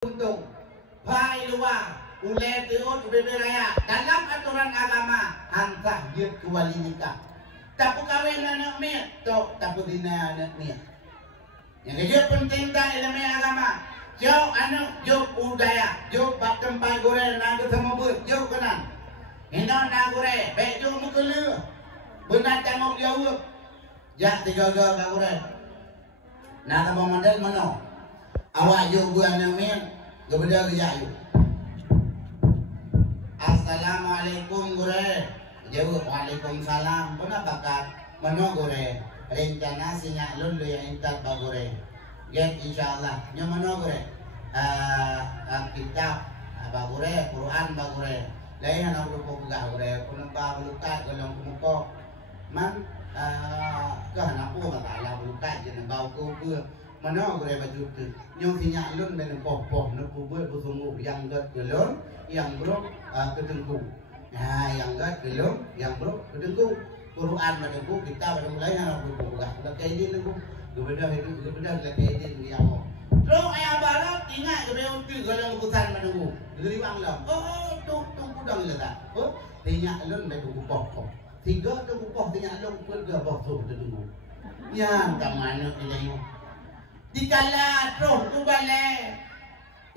untung pai luar ulai tiut beberaya dalam aturan agama angkah yut kuali nikah tapi kawin anak miat tok tapi dina anak miat yang dia penting tak ilmu agama jauh anak jauh budaya jauh bak tempat goreng nak ketemu ber jauh kanan hina nak goreng baik jauh mukelu benar tanggung jawab jak tiga-tiga bak goreng nak tambah modal mana awak jauh buat anak miat kepada kerja yuk. Assalamualaikum gore. Jawab waalaikumsalam. Pernah bakat mana gore? Rencana sinya lulu yang intat ba gore. Get insyaallah. Nya mana gore? Kitab ba gore, Quran ba gore. Lain anak lupa buka gore. Pun ba luka golong kumuko. Man ke anak ku masalah luka jeneng bau ku ke. Mana gore baju tu. Yang sinya lun ben poh-poh nak buat bersungguh yang gat gelon yang belum kedengku. Nah yang gat gelon yang belum kedengku. Quran menengku kita pada mulai nak buka. Dah kayak ini tu. Berbeda itu berbeda dah kayak ini yang. Terus ayah barat ingat kepada tu kalau urusan menengku. Jadi bang lah. Oh tu kudang letak. Oh sinya lun ben poh-poh. Tiga tu poh sinya lun pun ke bosuh kedengku. Yang tak mana ini. Dikala roh tu balik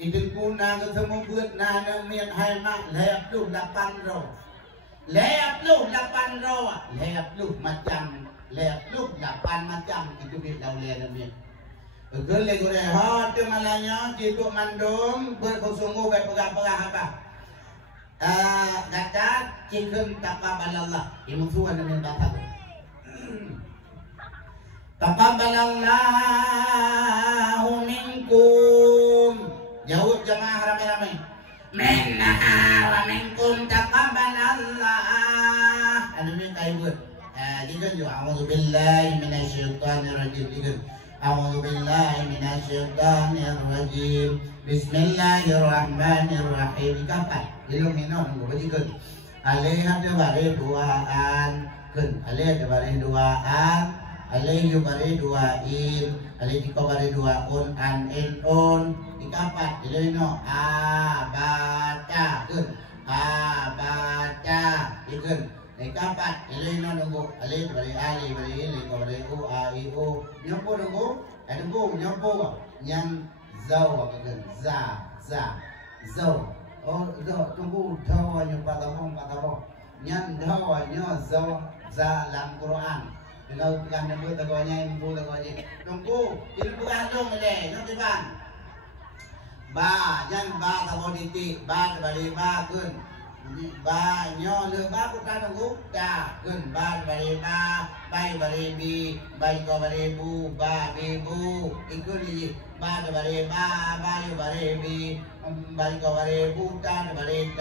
itu guna ketemu buat nana miat hai mak leap lu 8 roh leap lu 8 roh leap lu macam leap lu 8 macam itu bit lau le miat betul le gore ha tu malanya cipu mandum bersungguh baik pegah-pegah apa kata cikum taqabbalallah imusuan dengan bahasa taqabbalallahu minkum. Jawab jamaah ramai-ramai. Minna wa minkum taqabbalallah. Anu min kaibut. Dikan jo a'udzu billahi minasyaitonir rajim. Dikan a'udzu billahi minasyaitonir rajim. Bismillahirrahmanirrahim. Kapan? Ilmu minum go dikan. Alaiha bare duaan. Kun alaiha bare duaan. Alaihi bare duain, alaihi bare duaun an on dikapat ilino baca kun baca ikun dikapat ilino nunggu alaihi bare ali bare ili bare u a i u nyopo nunggu nunggu nyopo yang zau kan za zau oh do tunggu dawa nyopa tamu nyan dawa nyo zau za lam Quran. Kalau bukan nunggu tegonya ibu tegonya nunggu itu bukan dong le nanti bang ba jangan ba kalau titik ba kembali ba kun ba nyo le ba bukan nunggu dah kun ba kembali ba bai kembali bi bai kembali bu ba bu ikut di ba kembali ba bai kembali bi bai kembali bu dan kembali